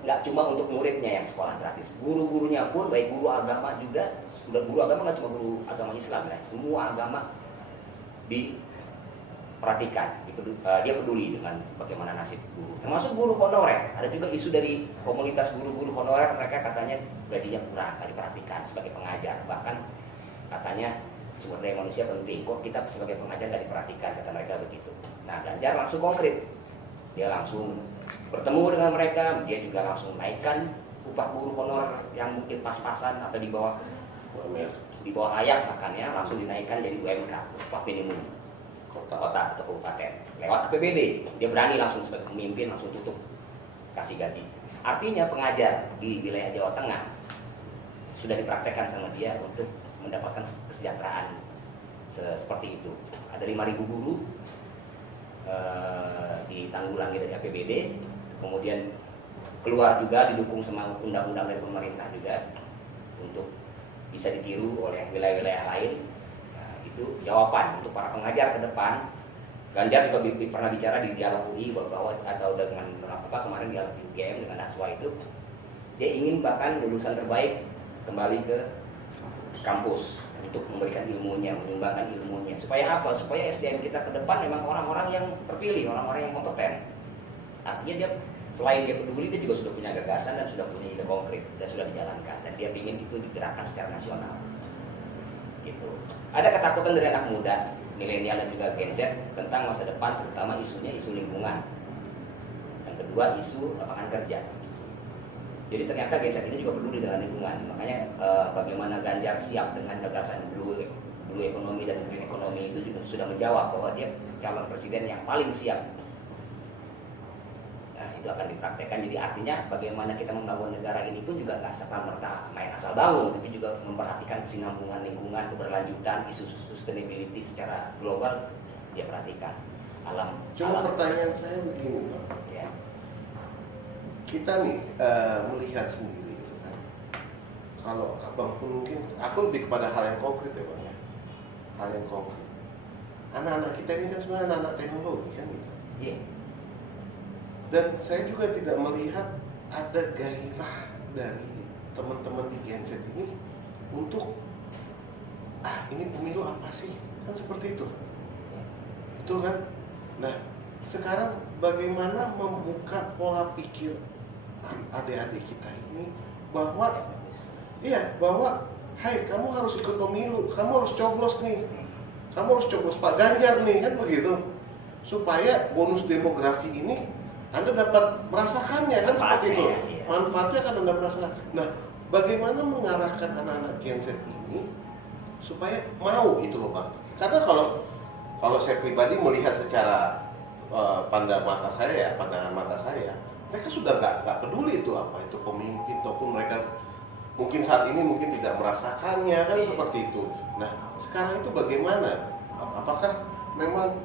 Nggak cuma untuk muridnya yang sekolah gratis, guru-gurunya pun, baik guru agama juga, sudah guru agama nggak cuma guru agama Islam ya, semua agama diperhatikan, dia peduli dengan bagaimana nasib guru, termasuk guru honorer. Ada juga isu dari komunitas guru-guru honorer, mereka katanya gajinya kurang, nggak diperhatikan sebagai pengajar, bahkan katanya sumber daya manusia penting, kok kita sebagai pengajar nggak diperhatikan, kata mereka begitu. Nah, Ganjar langsung konkret, dia langsung bertemu dengan mereka, dia juga langsung naikkan upah guru honorer yang mungkin pas-pasan atau di bawah layak, makanya langsung dinaikkan jadi UMK, upah minimum kota atau kabupaten lewat APBD. Dia berani langsung sebagai pemimpin langsung tutup kasih gaji. Artinya pengajar di wilayah Jawa Tengah sudah dipraktekkan sama dia untuk mendapatkan kesejahteraan seperti itu. Ada 5.000 guru ditanggulangi dari APBD, kemudian keluar juga didukung sama undang-undang dari pemerintah juga untuk bisa ditiru oleh wilayah-wilayah lain. Nah, itu jawaban untuk para pengajar ke depan. Ganjar juga pernah bicara di dialog UI bahwa atau dengan kemarin dialog di UGM dengan Najwa itu, dia ingin bahkan lulusan terbaik kembali ke kampus untuk memberikan ilmunya, menyumbangkan ilmunya. Supaya apa? Supaya SDM kita ke depan memang orang-orang yang terpilih, orang-orang yang kompeten. Artinya dia selain dia peduli, dia juga sudah punya gagasan dan sudah punya ide konkret dan sudah dijalankan, dan dia ingin itu digerakkan secara nasional. Gitu. Ada ketakutan dari anak muda, milenial dan juga Gen Z tentang masa depan, terutama isunya isu lingkungan. Yang kedua isu lapangan kerja. Jadi ternyata Gen Z ini juga peduli dengan lingkungan. Makanya bagaimana Ganjar siap dengan gagasan blue economy dan green economy itu juga sudah menjawab bahwa dia calon presiden yang paling siap. Nah, itu akan dipraktekkan. Jadi artinya bagaimana kita membangun negara ini pun juga nggak serta-merta main asal bangun, tapi juga memperhatikan kesinambungan lingkungan, keberlanjutan, isu sustainability secara global dia perhatikan. Cuma pertanyaan saya begini, Pak. Ya. Kita nih melihat sendiri gitu kan. Kalau abang pun mungkin, aku lebih kepada hal yang konkret ya bang ya, hal yang konkret. Anak-anak kita ini kan sebenarnya anak-anak teknologi kan gitu. Yeah. Dan saya juga tidak melihat ada gairah dari teman-teman di Gen Z ini untuk ini pemilu apa sih, kan seperti itu, betul kan? Nah sekarang bagaimana membuka pola pikir adik-adik kita ini bahwa hai kamu harus ikut pemilu, kamu harus coblos nih, kamu harus coblos Pak Ganjar nih, kan begitu, supaya bonus demografi ini Anda dapat merasakannya, kan seperti itu, manfaatnya akan Anda merasakan. Nah bagaimana mengarahkan anak-anak Gen Z ini supaya mau itu loh Pak, karena kalau saya pribadi melihat secara pandangan mata saya, mereka sudah nggak peduli itu apa itu pemimpin, ataupun mereka mungkin saat ini mungkin tidak merasakannya, kan seperti itu. Nah sekarang itu bagaimana? Apakah memang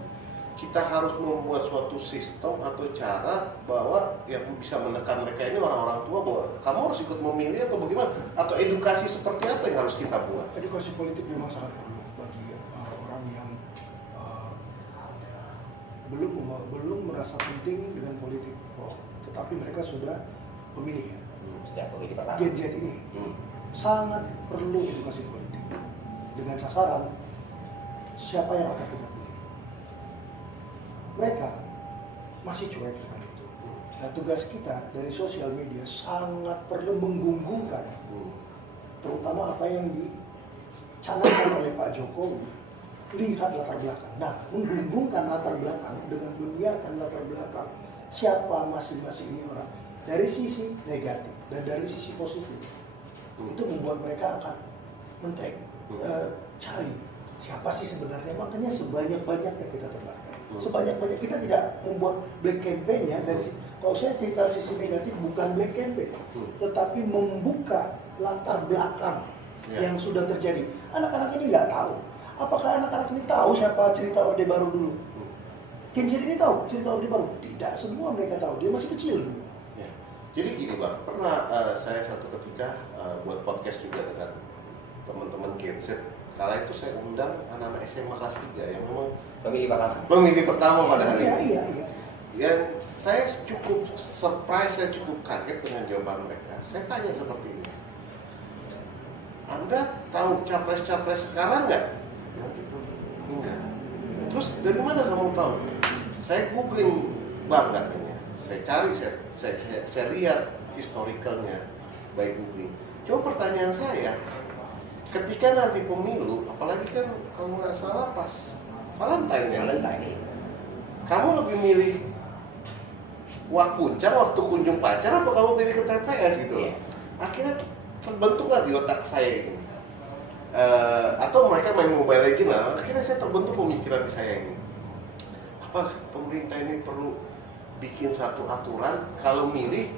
kita harus membuat suatu sistem atau cara bahwa yang bisa menekan mereka ini orang-orang tua bahwa kamu harus ikut memilih atau bagaimana? Atau edukasi seperti apa yang harus kita buat? Edukasi politik memang sangat perlu bagi orang yang belum merasa penting dengan politik, tetapi mereka sudah pemilih. Sudah pemilih pertama. Gen Z ini sangat perlu edukasi politik dengan sasaran siapa yang akan kita pilih. Mereka masih cuek dengan itu. Nah tugas kita dari sosial media sangat perlu menggunggungkan, terutama apa yang dicanangkan oleh Pak Jokowi. Lihat latar belakang. Nah, menggunggungkan latar belakang dengan membiarkan latar belakang siapa masing-masing ini orang dari sisi negatif dan dari sisi positif. Itu membuat mereka akan cari siapa sih sebenarnya. Makanya sebanyak-banyaknya kita tebarkan. Sebanyak-banyak kita tidak membuat black campaign ya dari kalau saya cerita sisi negatif bukan black campaign, tetapi membuka latar belakang yang sudah terjadi. Anak-anak ini nggak tahu. Apakah anak-anak ini tahu siapa cerita Orde Baru dulu? Gen Z ini tahu cerita Orde Baru? Tidak semua mereka tahu, dia masih kecil. Ya. Jadi gini Bang, pernah saya satu ketika buat podcast juga dengan teman-teman Gen Z. Kala itu saya undang anak-anak SMA kelas 3 yang memang pemilih pertama pada hari ini. Iya. Yang saya cukup surprise, saya cukup kaget dengan jawaban mereka. Saya tanya seperti ini, Anda tahu capres-capres sekarang nggak? Ya, gitu. Enggak. Terus dari mana kamu tahu? Saya googling Bang katanya. Saya cari, saya lihat historicalnya by googling. Coba pertanyaan saya, ketika nanti pemilu, apalagi kan kalau nggak salah pas Valentine ya, kamu lebih milih waktu kunjung pacar apa kamu pilih ke TPS gitu? Iya. Akhirnya terbentuklah di otak saya ini. Atau mereka main Mobile Legends, akhirnya saya terbentuk pemikiran di saya ini. Apa pemerintah ini perlu bikin satu aturan kalau milih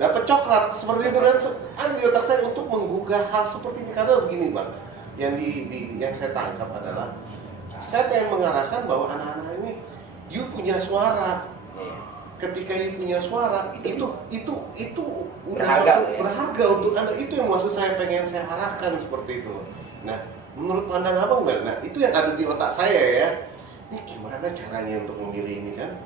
dapat coklat seperti itu kan di otak saya untuk menggugah hal seperti ini. Karena begini Bang, yang yang saya tangkap adalah saya pengen mengarahkan bahwa anak-anak ini you punya suara. Ketika you punya suara itu berharga untuk Anda. Itu yang maksud saya pengen saya arahkan seperti itu. Nah, menurut pandangan Abang enggak? Nah, itu yang ada di otak saya ya. Ini gimana caranya untuk memilih ini kan?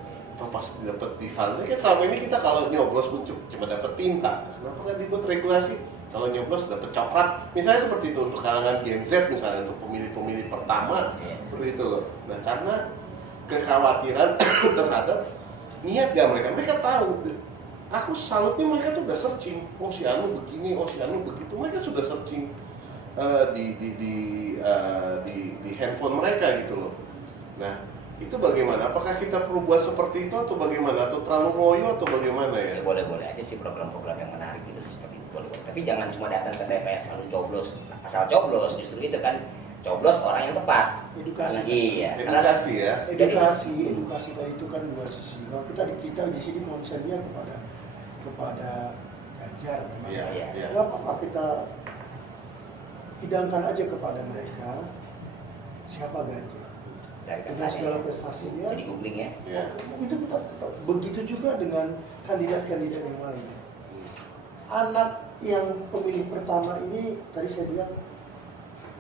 Pas dapat di ini kan selama ini kita kalau nyoblos cuma dapat tinta. Kenapa nggak dibuat regulasi? Kalau nyoblos dapat coklat, misalnya seperti itu untuk kalangan Gen Z misalnya, untuk pemilih-pemilih pertama seperti itu loh. Nah, karena kekhawatiran terhadap niat gak mereka tahu. Aku salutnya mereka tuh udah searching, oh si Anu begini, oh si Anu begitu. Mereka sudah searching di handphone mereka gitu loh. Nah, itu bagaimana? Apakah kita perlu buat seperti itu atau bagaimana? Atau terlalu ngoyo atau bagaimana ya? Boleh-boleh aja sih program-program yang menarik itu seperti itu. Boleh. Tapi jangan cuma datang ke TPS lalu coblos, asal coblos. Justru itu kan coblos orang yang tepat. Edukasi. Edukasi ya. Edukasi tadi itu kan dua sisi. Kalau kita di sini konsennya kepada Ganjar. Iya. Nggak apa-apa kita hidangkan aja kepada mereka siapa Ganjar. Dengan segala prestasinya. Jadi googling ya. Itu kita begitu juga dengan kandidat-kandidat yang lain. Anak yang pemilih pertama ini tadi saya bilang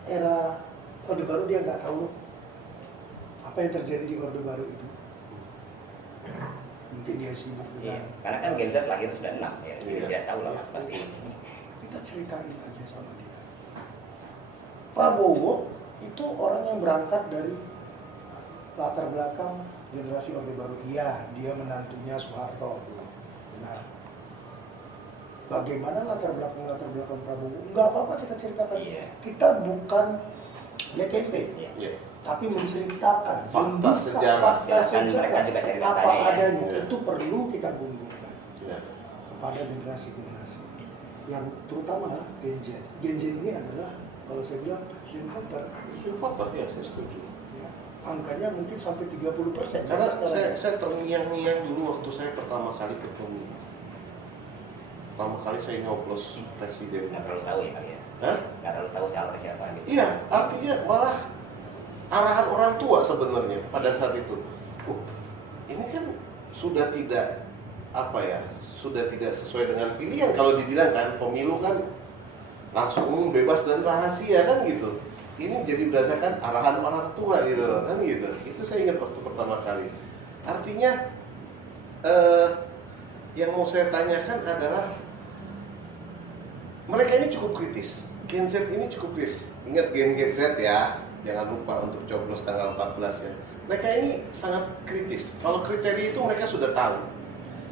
era Orde Baru, dia nggak tahu apa yang terjadi di Orde Baru itu. Mungkin dia sibuk dengan. Karena kan Gen Z lahir 96 ya, jadi dia tahu lah mas pasti. Kita ceritain aja sama dia. Prabowo itu orang yang berangkat dari latar belakang generasi Orde Baru. Iya, dia menantunya Soeharto. Benar. Bagaimana latar belakang Prabowo? Enggak apa-apa kita ceritakan. Kita bukan black campaign, tapi menceritakan fakta sejarah. Mereka juga ceritakan apa adanya. Itu perlu kita kumpulkan kepada generasi-generasi yang terutama Gen Z. Gen Z ini adalah kalau saya bilang swing voter. Ya, saya setuju. Angkanya mungkin sampai 30%. Karena saya terngiang-ngiang dulu waktu saya pertama kali ke pemilu. Pertama kali saya nyoblos presiden. Nggak terlalu tahu ya kali ya? Nggak terlalu tahu calon siapa gitu. Iya, artinya malah arahan orang tua sebenarnya pada saat itu. Ini kan sudah tidak sudah tidak sesuai dengan pilihan. Kalau dibilang kan pemilu kan langsung umum, bebas dan rahasia kan gitu. Ini jadi berdasarkan arahan orang tua gitu kan gitu. Itu saya ingat waktu pertama kali. Artinya yang mau saya tanyakan adalah mereka ini cukup kritis. Gen Z ini cukup kritis. Ingat Gen Z ya, jangan lupa untuk coblos tanggal 14 ya. Mereka ini sangat kritis. Kalau kriteria itu mereka sudah tahu.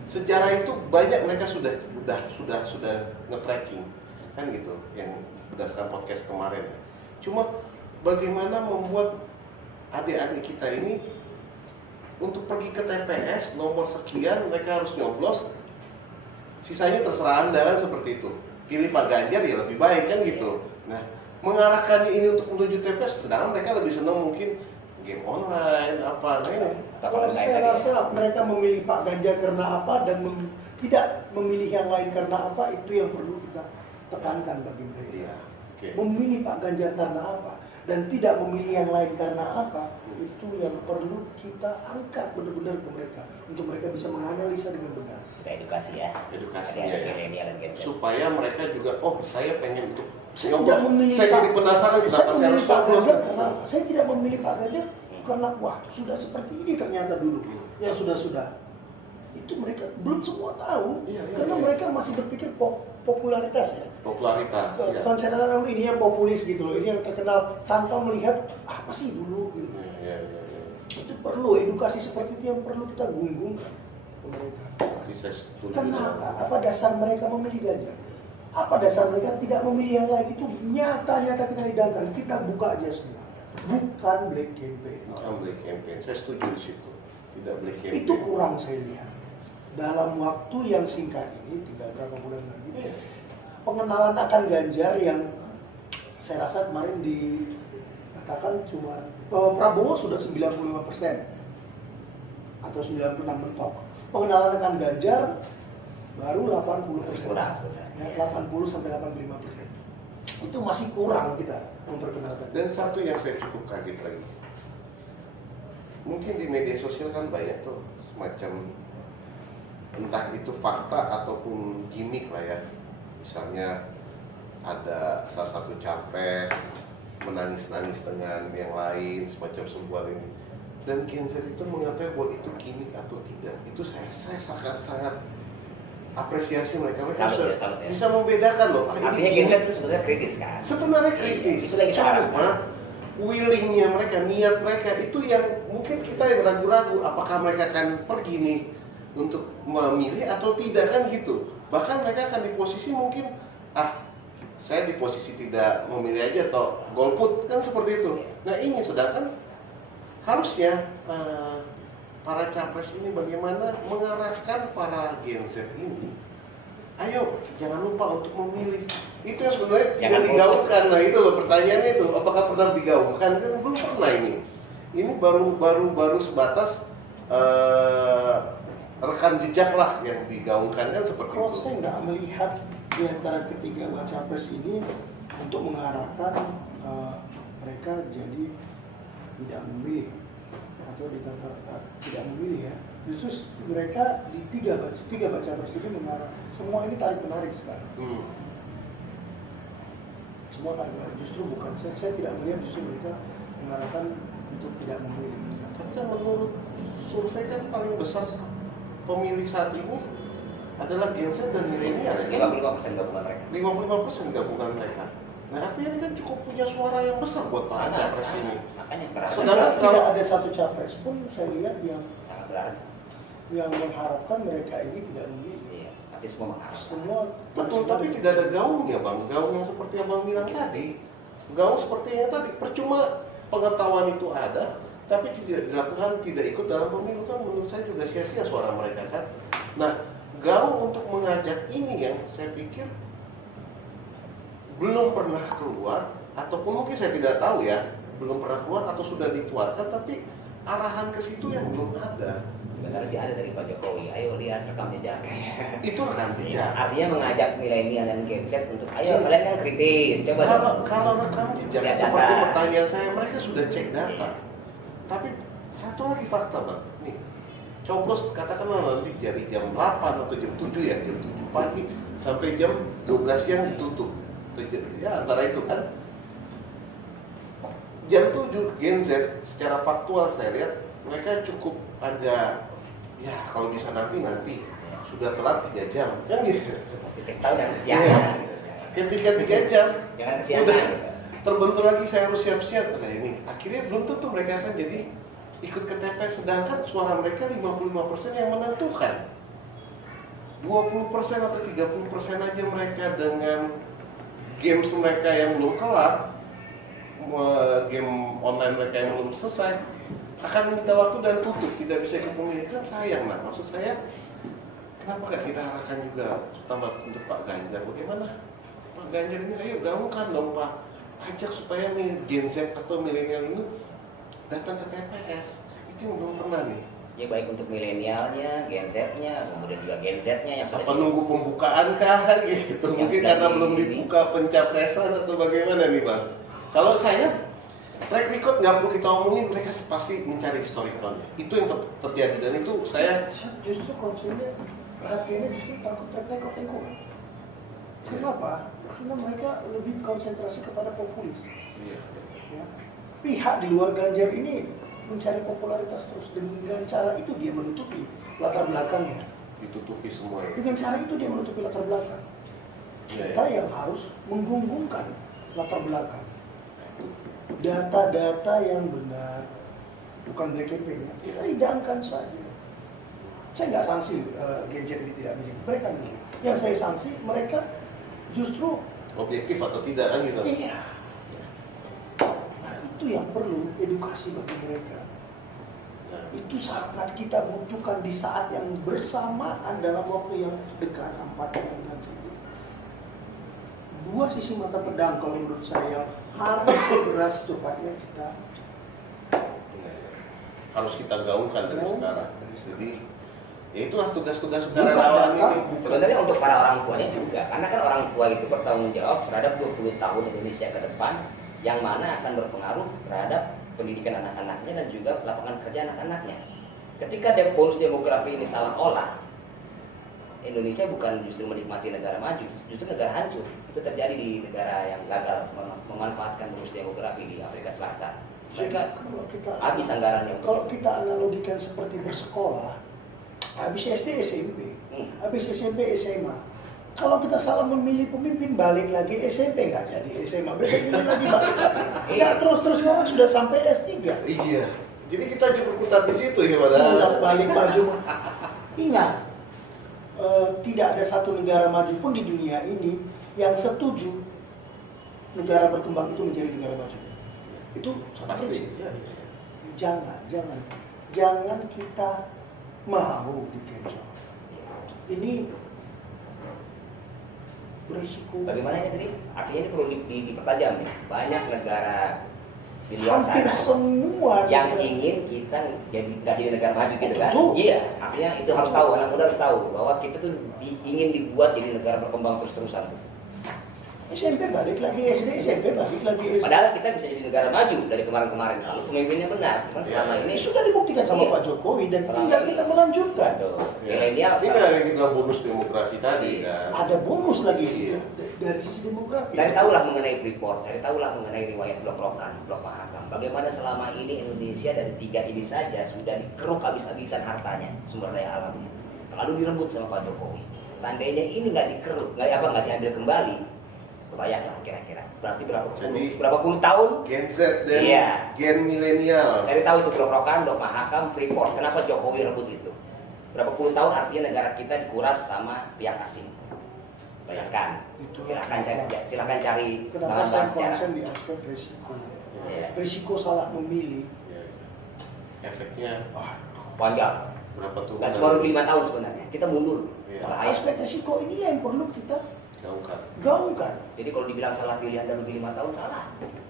Sejarah itu banyak mereka sudah nge-tracking kan gitu, yang berdasarkan podcast kemarin. Cuma bagaimana membuat adik-adik kita ini untuk pergi ke TPS nomor sekian mereka harus nyoblos, sisanya terserah Anda kan seperti itu. Pilih Pak Ganjar ya lebih baik kan gitu. Nah, mengarahkan ini untuk menuju TPS, sedangkan mereka lebih senang mungkin game online apa ini. Saya rasa mereka memilih Pak Ganjar karena apa dan tidak memilih yang lain karena apa, itu yang perlu kita tekankan bagi mereka. Iya. Okay. Memilih Pak Ganjar karena apa? dan tidak memilih yang lain karena apa, itu yang perlu kita angkat benar-benar ke mereka untuk mereka bisa menganalisa dengan benar. Kita edukasi ya. Edukasinya Ada ya. milenial dan Gen Z. Supaya mereka juga, oh saya pengen untuk Saya nyoba. tidak memilih Saya Pak- jadi penasaran Saya kenapa saya memilih harus Pak coblos. Ganjar karena saya tidak memilih Pak Ganjar karena wah sudah seperti ini ternyata dulu yang sudah. Itu mereka belum semua tahu Iya, iya, karena iya. mereka masih berpikir popularitas ya. Popularitas ya. Konsen orang ini yang populis gitu loh, ini yang terkenal tanpa melihat apa sih dulu gitu. Iya, iya, iya. Itu perlu edukasi seperti itu yang perlu kita gunggungkan ke mereka. Berarti saya setuju. Kenapa? Apa dasar mereka memilih Ganjar? Apa dasar mereka tidak memilih yang lain? Itu nyata-nyata kita hidangkan. Kita buka aja semua. Bukan black campaign. Bukan black campaign, saya setuju di situ. Tidak black campaign. Itu kurang saya lihat. Dalam waktu yang singkat ini, tinggal berapa bulan lagi, Iya. pengenalan akan Ganjar yang saya rasa kemarin dikatakan cuma Prabowo sudah 95% atau 96 mentok. Pengenalan akan Ganjar baru 80%. Kurang sebenarnya. Ya, 80 sampai 85%. Itu masih kurang kita memperkenalkan. Dan satu yang saya cukup kaget lagi. Mungkin di media sosial kan banyak tuh semacam entah itu fakta ataupun gimmick lah ya. Misalnya ada salah satu capres menangis-nangis dengan yang lain semacam sebuah ini. Dan Gen Z itu mengatakan bahwa itu gimmick atau tidak. Itu saya sangat apresiasi mereka Salut ya, bisa, salut ya. bisa membedakan loh. Ah, Artinya ini Gen Z gimmick. itu sebenarnya kritis kan. Sebenarnya kritis, Itu lagi kita harapkan. cuma willingnya mereka, niat mereka itu yang mungkin kita yang ragu-ragu apakah mereka akan pergi nih untuk memilih atau tidak kan gitu. Bahkan mereka akan di posisi mungkin saya di posisi tidak memilih aja atau golput kan seperti itu. Nah ini sedangkan harusnya para capres ini bagaimana mengarahkan para Gen Z ini. Ayo, jangan lupa untuk memilih. Itu yang sebenarnya tidak Jangan digaungkan. Nah itu loh pertanyaannya itu, apakah pernah digaungkan? Kan belum pernah ini. Ini baru sebatas rekam jejak lah yang digaungkan kan seperti Kalau itu. saya nggak melihat di antara ketiga baca pres ini untuk mengarahkan mereka jadi tidak memilih atau dikata tidak memilih ya. Justru mereka di tiga baca pres ini mengarah. Semua ini tarik menarik sekarang. Semua tarik menarik. Justru bukan saya tidak melihat justru mereka mengarahkan untuk tidak memilih. Tapi kan menurut survei kan paling besar pemilih saat ini adalah Gen Z dan milenial ya kan? 55% gabungan mereka. 55% gabungan mereka. Nah artinya ini kan cukup punya suara yang besar buat para capres ini. Makanya berarti Sedangkan Tidak kalau- ada satu capres pun saya lihat sangat berarti. yang mengharapkan mereka ini tidak memilih. Iya, pasti semua mengharapkan. Semua Betul, tapi tidak ada gaungnya bang. Gaung yang seperti yang bang bilang tadi. Gaung seperti yang tadi. Percuma pengetahuan itu ada, tapi tidak dilakukan, tidak ikut dalam pemilu kan menurut saya juga sia-sia suara mereka kan. Nah, gaung untuk mengajak ini yang saya pikir belum pernah keluar, ataupun mungkin saya tidak tahu ya, belum pernah keluar atau sudah dikeluarkan, tapi arahan ke situ yang belum ada. Sebenarnya sih ada dari Pak Jokowi. Ayo lihat rekam jejak. Itu rekam jejak. Artinya mengajak milenial dan Gen Z untuk ayo kalian kan kritis. Coba Kalau rekam jejak Lihat seperti data. pertanyaan saya, mereka sudah cek data. Tapi satu lagi fakta bang, nih coblos katakanlah nanti dari jam 8 atau jam 7 ya, jam 7 pagi sampai jam 12 siang ditutup. Ya antara itu kan. Jam 7 Gen Z secara faktual saya lihat mereka cukup agak ya kalau bisa nanti sudah telat 3 jam kan gitu. pasti kasih tahu dan kesiangan. Ketika 3 jam Jangan udah kesiangan. terbentur lagi saya harus siap-siap. Nah ini akhirnya belum tentu mereka akan jadi ikut ke TPS, sedangkan suara mereka 55% yang menentukan. 20% atau 30% aja mereka dengan games mereka yang belum kelar, game online mereka yang belum selesai, akan minta waktu dan tutup, tidak bisa ikut pemilih. Kan sayang. Nah maksud saya kenapa gak kita arahkan juga tambah untuk Pak Ganjar? Bagaimana Pak Ganjar ini, ayo gaungkan dong Pak, ajak supaya Gen Z atau milenial ini datang ke TPS. Itu yang belum pernah nih. Ya baik untuk milenialnya, Gen Z-nya, kemudian juga Gen Z-nya yang sudah Apa nunggu pembukaan kah gitu? Yang Mungkin sudah karena di- belum dibuka pencapresan atau bagaimana nih Bang? Kalau saya track record nggak perlu kita omongin, mereka pasti mencari historicalnya. Itu yang terjadi dan itu saya justru konsennya perhatiannya justru takut track record lingkungan. Kenapa? Karena mereka lebih konsentrasi kepada populis. iya. Ya. Pihak di luar Ganjar ini mencari popularitas terus dengan cara itu dia menutupi latar belakangnya. Ditutupi semua ya. Dengan cara itu dia menutupi latar belakang. Iya, Kita iya. yang harus menggunggungkan latar belakang. Data-data yang benar, bukan black campaign-nya, kita hidangkan saja. Saya nggak sanksi Genjet ini tidak milik, mereka milik. Yang saya sanksi mereka justru Objektif atau tidak kan gitu. iya. Nah itu yang perlu edukasi bagi mereka. Nah, Itu sangat kita butuhkan di saat yang bersamaan dalam waktu yang dekat 4 bulan nanti. Dua sisi mata pedang kalau menurut saya harus segera secepatnya kita harus kita gaungkan dari Gaungkan. sekarang. Jadi ya itulah tugas-tugas Bukan sukarelawan data, ini. Sebenarnya untuk para orang tuanya juga, karena kan orang tua itu bertanggung jawab terhadap 20 tahun Indonesia ke depan, yang mana akan berpengaruh terhadap pendidikan anak-anaknya dan juga lapangan kerja anak-anaknya. Ketika bonus demografi ini salah olah, Indonesia bukan justru menikmati negara maju, justru negara hancur. Itu terjadi di negara yang gagal memanfaatkan bonus demografi di Afrika Selatan. Mereka kalau kita habis anggarannya untuk kalau kita analogikan seperti bersekolah, habis SD SMP, habis SMP SMA. Kalau kita salah memilih pemimpin, balik lagi SMP, nggak jadi SMA, besok milih lagi balik lagi. Nggak terus orang sudah sampai S3. Iya. Jadi kita berkutat di situ ya padahal. Bolak balik maju. Ingat, tidak ada satu negara maju pun di dunia ini yang setuju negara berkembang itu menjadi negara maju. Itu satu prinsip. Jangan kita mau dikecoh. Ini berisiko. bagaimana ya tadi? Artinya ini perlu dipertajam nih. Banyak negara di luar Hampir sana semua yang negara. ingin kita nggak jadi negara maju gitu kan? Tentu. Iya, artinya itu harus tahu, anak muda harus tahu bahwa kita tuh ingin dibuat jadi negara berkembang terus-terusan. SMP balik lagi SD, SMP balik lagi SD. Padahal kita bisa jadi negara maju dari kemarin-kemarin kalau pemimpinnya benar. Kan selama Iya. ini Sudah dibuktikan sama Iya. Pak Jokowi dan Selama tinggal ini. kita melanjutkan. Tuh, Ya. milenial Ini kan yang juga bonus demografi tadi kan. Ada bonus lagi Iya. dari sisi demografi. cari tahulah mengenai Freeport, cari tahulah mengenai riwayat Blok Rokan, Blok Mahakam. Bagaimana selama ini Indonesia dari 3 ini saja sudah dikeruk habis-habisan hartanya, sumber daya alamnya, lalu direbut sama Pak Jokowi. Seandainya ini nggak dikeruk, nggak diambil kembali, bayangkan kira-kira berarti berapa puluh tahun. Gen Z dan Iya. Gen milenial. Cari tahu itu Blok Rokan, Blok Mahakam, Freeport, kenapa Jokowi rebut itu? Berapa puluh tahun artinya negara kita dikuras sama pihak asing. Bayangkan. Itu. Silakan cari Kenapa bahan-bahan saya sejarah. konsen di aspek risiko? Iya. Risiko salah memilih. Ya. Efeknya Wah, Panjang. berapa tuh? Nggak cuma 5 tahun sebenarnya. Kita mundur. Iya. Bahaya. aspek risiko ini yang perlu kita Gaungkan. gaungkan. Jadi kalau dibilang salah pilihan dan rugi 5 tahun, salah.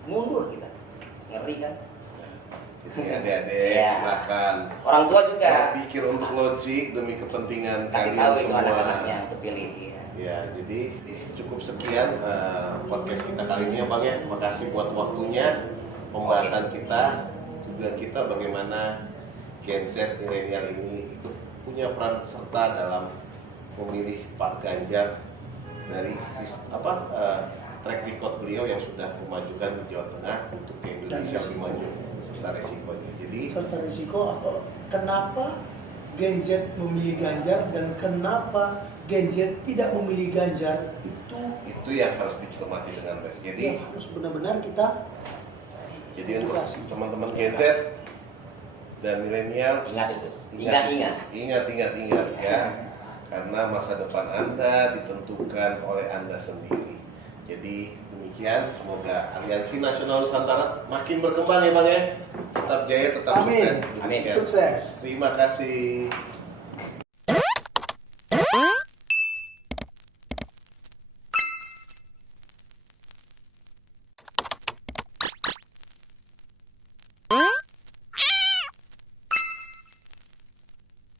Mundur kita. Ngeri kan? Jadi adik-adik Iya. silakan Orang tua juga berpikir untuk logik demi kepentingan kasih kalian tahu itu semua. anak-anaknya untuk pilih. Iya. Ya, jadi cukup sekian podcast kita kali ini ya Bang ya. Terima kasih buat waktunya, pembahasan kita, tujuan kita bagaimana Gen Z milenial ini ikut punya peran serta dalam memilih Pak Ganjar dari track record beliau yang sudah memajukan Jawa Tengah untuk ke Indonesia lebih maju serta resikonya. Jadi Serta risiko apa? Kenapa Gen Z memilih Ganjar dan kenapa Gen Z tidak memilih Ganjar itu yang harus dicermati dengan baik. Jadi yang harus benar-benar kita Jadi untuk edukasi. teman-teman Gen Z dan milenial Ingat itu. Ingat. ya. Karena masa depan Anda ditentukan oleh Anda sendiri. Jadi demikian, semoga Aliansi Nasional Nusantara makin berkembang ya Bang ya. Tetap jaya, tetap Amin. sukses. Amin. Demikian. Sukses. Terima kasih.